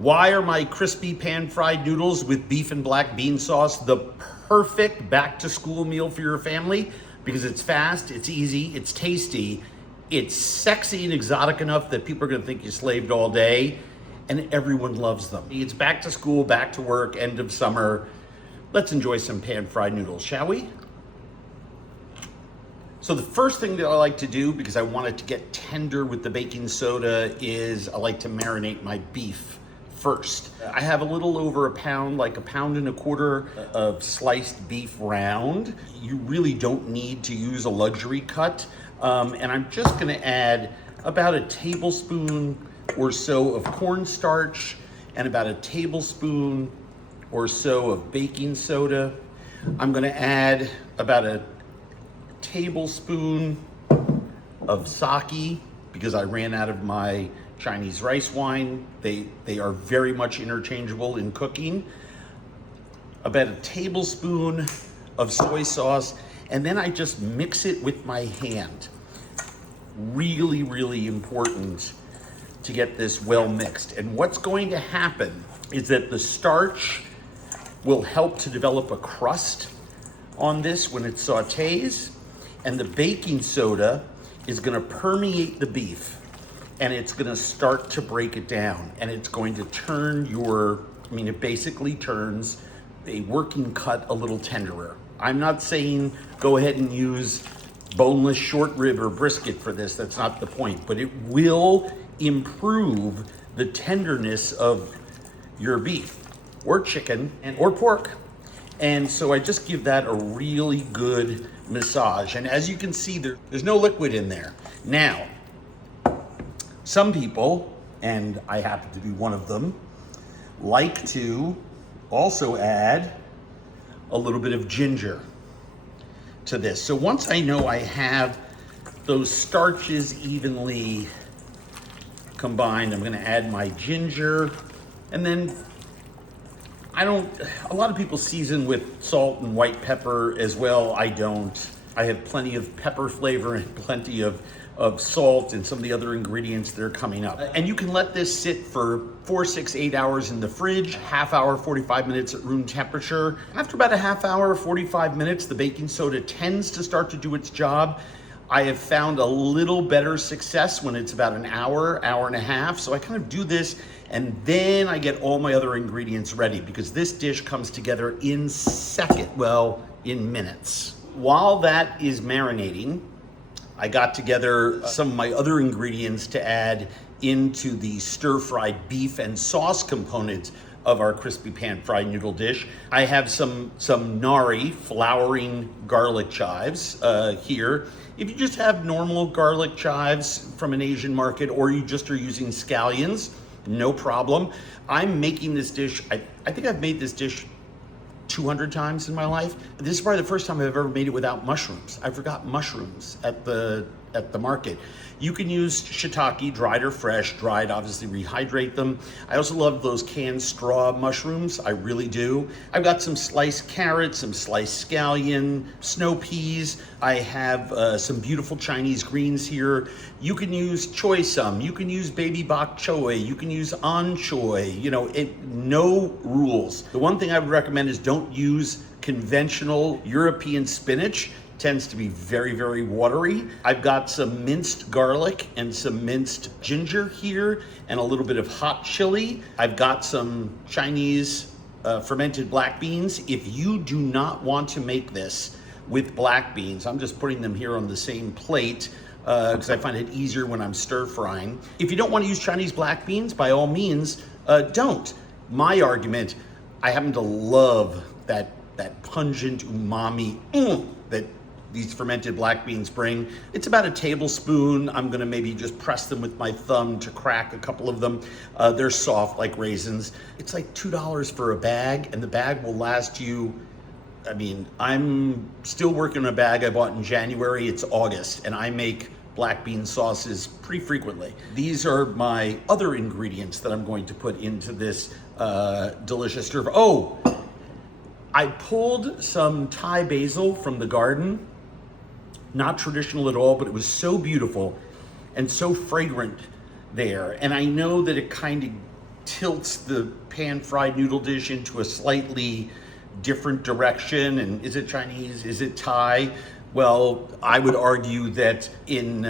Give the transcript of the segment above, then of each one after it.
Why are my crispy pan-fried noodles with beef and black bean sauce the perfect back-to-school meal for your family? Because it's fast, it's easy, it's tasty, it's sexy and exotic enough that people are gonna think you slaved all day, and everyone loves them. It's back to school, back to work, end of summer. Let's enjoy some pan-fried noodles, shall we? So the first thing that I like to do, because I want it to get tender with the baking soda, is I like to marinate my beef first. I have a little over a pound, like a pound and a quarter of sliced beef round. You really don't need to use a luxury cut. And I'm just gonna add about a tablespoon or so of cornstarch and about a tablespoon or so of baking soda. I'm gonna add about a tablespoon of sake because I ran out of my Chinese rice wine. They are very much interchangeable in cooking. About a tablespoon of soy sauce, and then I just mix it with my hand. Really, really important to get this well mixed. And what's going to happen is that the starch will help to develop a crust on this when it sautés, and the baking soda is gonna permeate the beef, and it's gonna start to break it down, and it's going to turn it basically turns a working cut a little tenderer. I'm not saying go ahead and use boneless short rib or brisket for this, that's not the point, but it will improve the tenderness of your beef or chicken or pork. And so I just give that a really good massage. And as you can see, there's no liquid in there. Now, some people, and I happen to be one of them, like to also add a little bit of ginger to this. So once I know I have those starches evenly combined, I'm gonna add my ginger, and then a lot of people season with salt and white pepper as well. I don't. I have plenty of pepper flavor and plenty of salt and some of the other ingredients that are coming up. And you can let this sit for 4, 6, 8 hours in the fridge, half hour, 45 minutes at room temperature. After about a half hour, 45 minutes, the baking soda tends to start to do its job. I have found a little better success when it's about an hour, hour and a half. So I kind of do this, and then I get all my other ingredients ready, because this dish comes together in in minutes. While that is marinating, I got together some of my other ingredients to add into the stir-fried beef and sauce component of our crispy pan-fried noodle dish. I have some nari, flowering garlic chives here. If you just have normal garlic chives from an Asian market, or you just are using scallions, no problem. I'm making this dish, I think I've made this dish 200 times in my life. This is probably the first time I've ever made it without mushrooms. I forgot mushrooms at the market. You can use shiitake, dried or fresh. Dried, obviously rehydrate them. I also love those canned straw mushrooms, I really do. I've got some sliced carrots, some sliced scallion, snow peas. I have some beautiful Chinese greens here. You can use choy sum, you can use baby bok choy, you can use anchoy, no rules. The one thing I would recommend is don't use conventional European spinach. Tends to be very, very watery. I've got some minced garlic and some minced ginger here, and a little bit of hot chili. I've got some Chinese fermented black beans. If you do not want to make this with black beans, I'm just putting them here on the same plate because I find it easier when I'm stir frying. If you don't want to use Chinese black beans, by all means, don't. My argument, I happen to love that pungent umami that these fermented black beans bring. It's about a tablespoon. I'm gonna maybe just press them with my thumb to crack a couple of them. They're soft like raisins. It's like $2 for a bag, and the bag will last you, I'm still working on a bag I bought in January. It's August, and I make black bean sauces pretty frequently. These are my other ingredients that I'm going to put into this delicious stir fry. Oh, I pulled some Thai basil from the garden. Not traditional at all, but it was so beautiful and so fragrant there. And I know that it kind of tilts the pan-fried noodle dish into a slightly different direction. And is it Chinese? Is it Thai? Well, I would argue that in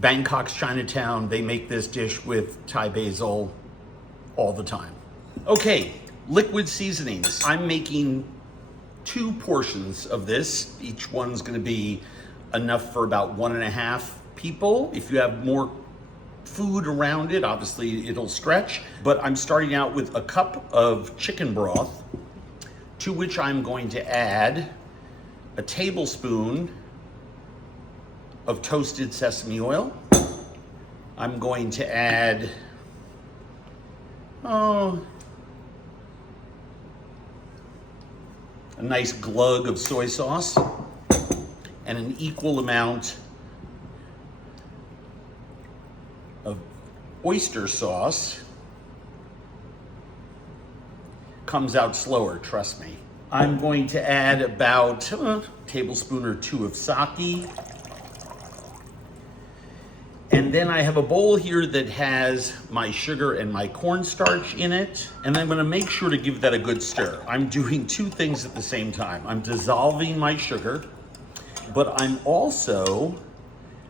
Bangkok's Chinatown, they make this dish with Thai basil all the time. Okay, liquid seasonings. I'm making 2 portions of this. Each one's gonna be enough for about 1.5 people. If you have more food around it, obviously it'll stretch. But I'm starting out with a cup of chicken broth, to which I'm going to add a tablespoon of toasted sesame oil. I'm going to add, a nice glug of soy sauce and an equal amount of oyster sauce. Comes out slower, trust me. I'm going to add about a tablespoon or 2 of sake. And then I have a bowl here that has my sugar and my cornstarch in it. And I'm gonna make sure to give that a good stir. I'm doing 2 things at the same time. I'm dissolving my sugar, but I'm also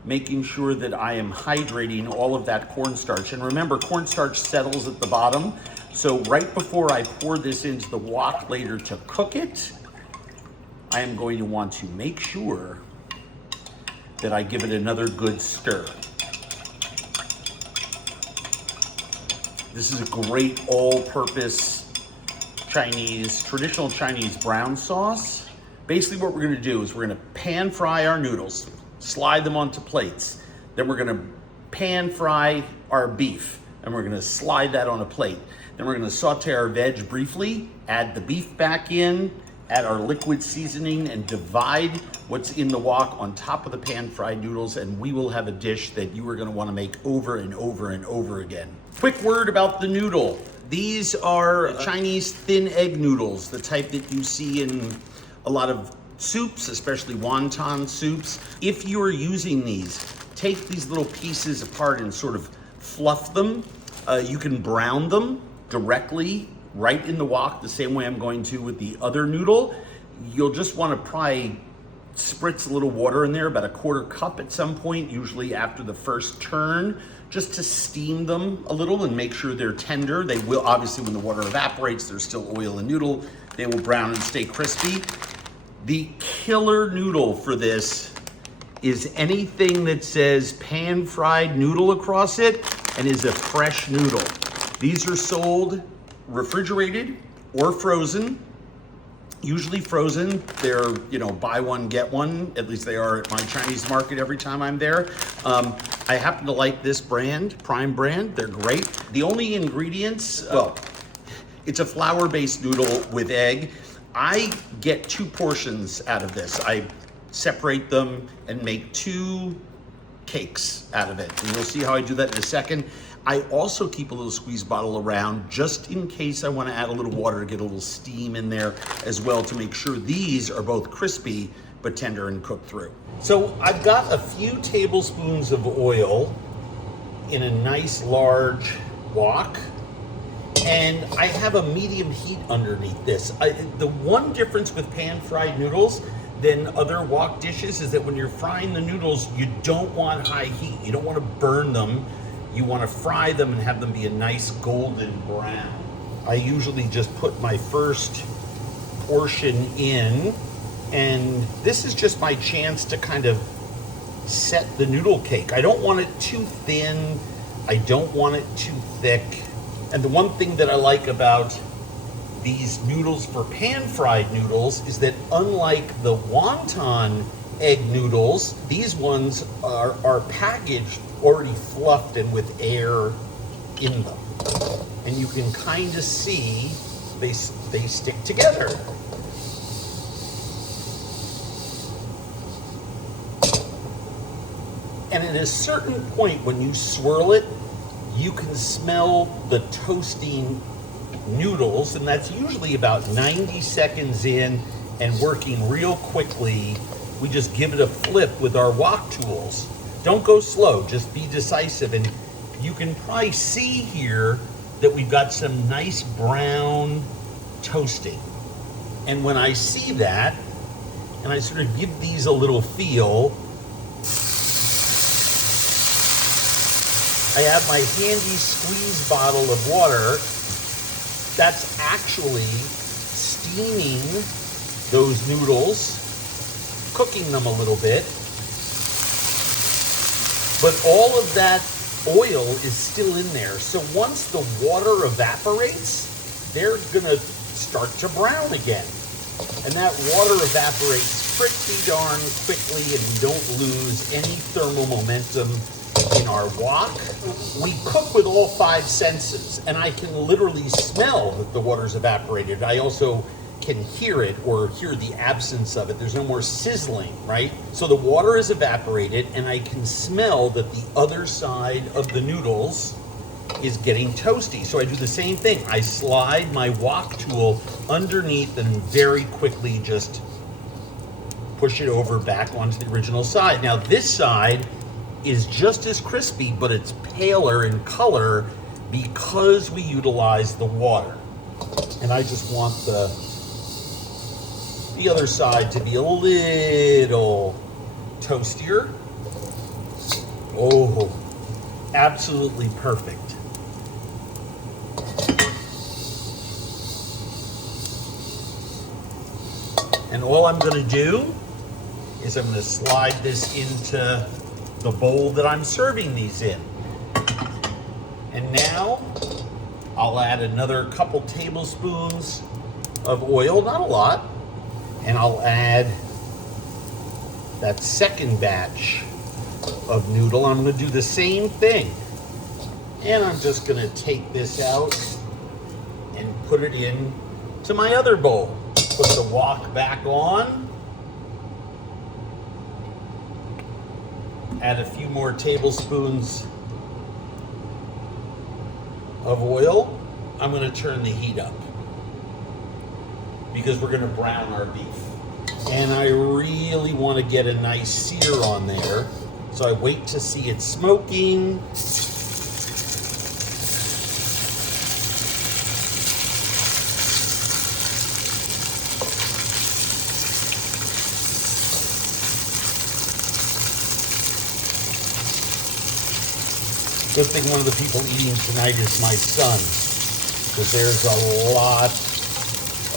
making sure that I am hydrating all of that cornstarch. And remember, cornstarch settles at the bottom. So right before I pour this into the wok later to cook it, I am going to want to make sure that I give it another good stir. This is a great all-purpose Chinese, traditional Chinese brown sauce. Basically what we're gonna do is we're gonna pan fry our noodles, slide them onto plates. Then we're gonna pan fry our beef, and we're gonna slide that on a plate. Then we're gonna saute our veg briefly, add the beef back in, add our liquid seasoning, and divide what's in the wok on top of the pan-fried noodles, and we will have a dish that you are gonna wanna make over and over and over again. Quick word about the noodle. These are Chinese thin egg noodles, the type that you see in a lot of soups, especially wonton soups. If you are using these, take these little pieces apart and sort of fluff them. You can brown them directly right in the wok, the same way I'm going to with the other noodle. You'll just want to probably spritz a little water in there, about a 1/4 cup at some point, usually after the first turn, just to steam them a little and make sure they're tender. They will, obviously, when the water evaporates, there's still oil in noodle. They will brown and stay crispy. The killer noodle for this is anything that says pan-fried noodle across it and is a fresh noodle. These are sold refrigerated or frozen. Usually frozen. They're, buy one, get one. At least they are at my Chinese market every time I'm there. I happen to like this brand, Prime brand. They're great. The only ingredients, it's a flour-based noodle with egg. I get 2 portions out of this. I separate them and make 2 cakes out of it. And you'll see how I do that in a second. I also keep a little squeeze bottle around just in case I want to add a little water to get a little steam in there as well, to make sure these are both crispy but tender and cooked through. So I've got a few tablespoons of oil in a nice large wok, and I have a medium heat underneath this. The one difference with pan-fried noodles than other wok dishes is that when you're frying the noodles, you don't want high heat. You don't want to burn them. You want to fry them and have them be a nice golden brown. I usually just put my first portion in, and this is just my chance to kind of set the noodle cake. I don't want it too thin. I don't want it too thick. And the one thing that I like about these noodles for pan-fried noodles is that unlike the wonton egg noodles, these ones are packaged already fluffed and with air in them. And you can kind of see they stick together. And at a certain point when you swirl it, you can smell the toasting noodles, and that's usually about 90 seconds in, and working real quickly. We just give it a flip with our wok tools. Don't go slow, just be decisive. And you can probably see here that we've got some nice brown toasting. And when I see that, and I sort of give these a little feel, I have my handy squeeze bottle of water that's actually steaming those noodles, cooking them a little bit. But all of that oil is still in there. So once the water evaporates, they're gonna start to brown again. And that water evaporates pretty darn quickly, and we don't lose any thermal momentum in our wok. We cook with all 5 senses, and I can literally smell that the water's evaporated. I also can hear it, or hear the absence of it. There's no more sizzling, right? So the water is evaporated, and I can smell that the other side of the noodles is getting toasty. So I do the same thing. I slide my wok tool underneath and very quickly just push it over back onto the original side. Now this side is just as crispy, but it's paler in color because we utilize the water. And I just want the other side to be a little toastier. Oh, absolutely perfect. And all I'm gonna do is I'm gonna slide this into the bowl that I'm serving these in. And now I'll add another couple tablespoons of oil, not a lot, and I'll add that second batch of noodle. I'm gonna do the same thing. And I'm just gonna take this out and put it in to my other bowl. Put the wok back on. Add a few more tablespoons of oil. I'm gonna turn the heat up because we're gonna brown our beef. And I really wanna get a nice sear on there. So I wait to see it smoking. Good thing one of the people eating tonight is my son, because there's a lot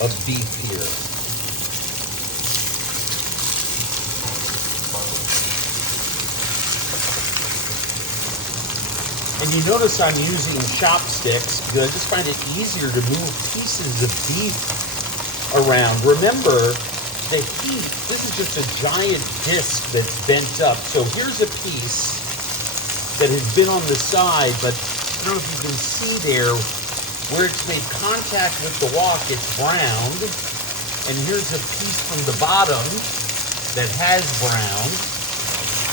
of beef here. And you notice I'm using chopsticks because I just find it easier to move pieces of beef around. Remember, the heat, this is just a giant disc that's bent up. So here's a piece that has been on the side, but I don't know if you can see there where it's made contact with the wok, it's browned. And here's a piece from the bottom that has browned.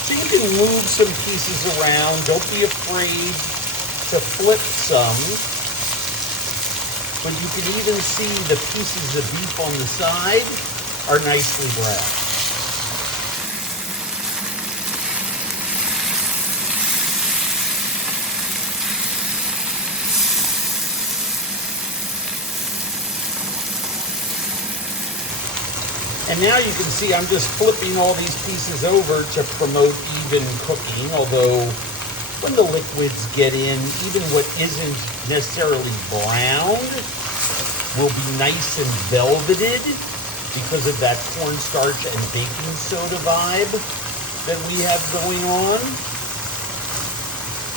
So you can move some pieces around. Don't be afraid to flip some. But you can even see the pieces of beef on the side are nicely browned. And now you can see I'm just flipping all these pieces over to promote even cooking, although when the liquids get in, even what isn't necessarily browned will be nice and velveted because of that cornstarch and baking soda vibe that we have going on.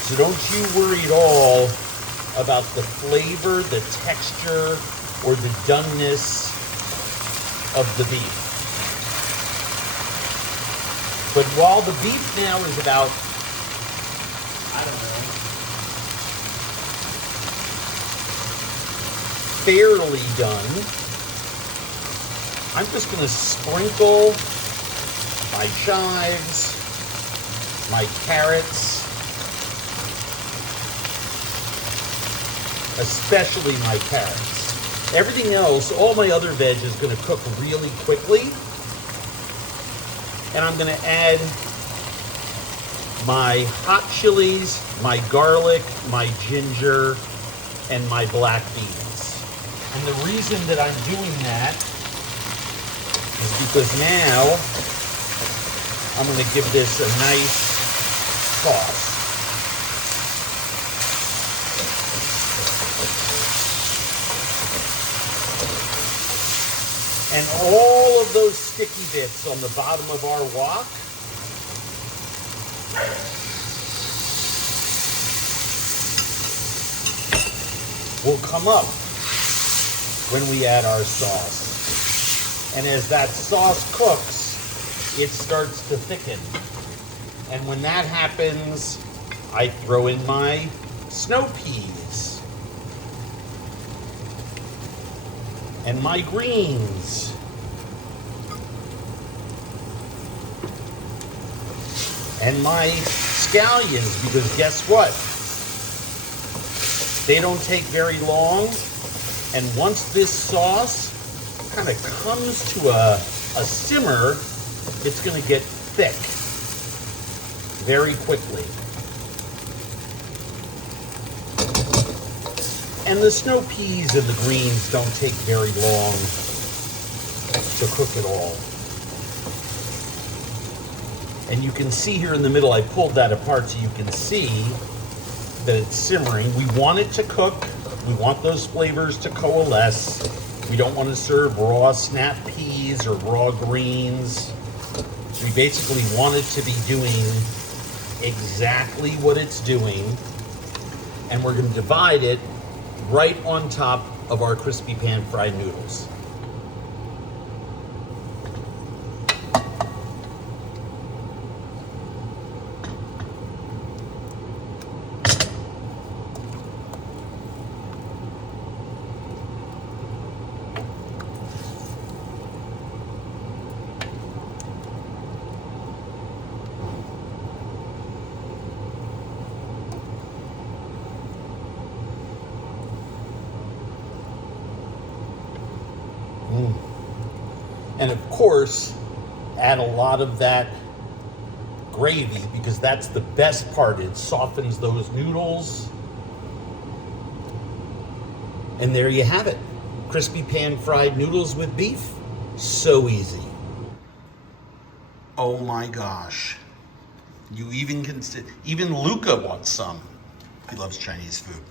So don't you worry at all about the flavor, the texture, or the doneness of the beef. But while the beef now is about, I don't know, fairly done, I'm just going to sprinkle my chives, my carrots, especially my carrots. Everything else, all my other veg is going to cook really quickly. And I'm going to add my hot chilies, my garlic, my ginger, and my black beans. And the reason that I'm doing that is because now I'm going to give this a nice sauce. And all of those sticky bits on the bottom of our wok will come up when we add our sauce. And as that sauce cooks, it starts to thicken. And when that happens, I throw in my snow peas and my greens and my scallions, because guess what? They don't take very long, and once this sauce kind of comes to a simmer, it's going to get thick very quickly. And the snow peas and the greens don't take very long to cook at all. And you can see here in the middle, I pulled that apart so you can see that it's simmering. We want it to cook. We want those flavors to coalesce. We don't want to serve raw snap peas or raw greens. We basically want it to be doing exactly what it's doing. And we're going to divide it right on top of our crispy pan fried noodles. And of course, add a lot of that gravy, because that's the best part. It softens those noodles. And there you have it. Crispy pan fried noodles with beef. So easy. Oh my gosh. You even Luca wants some. He loves Chinese food.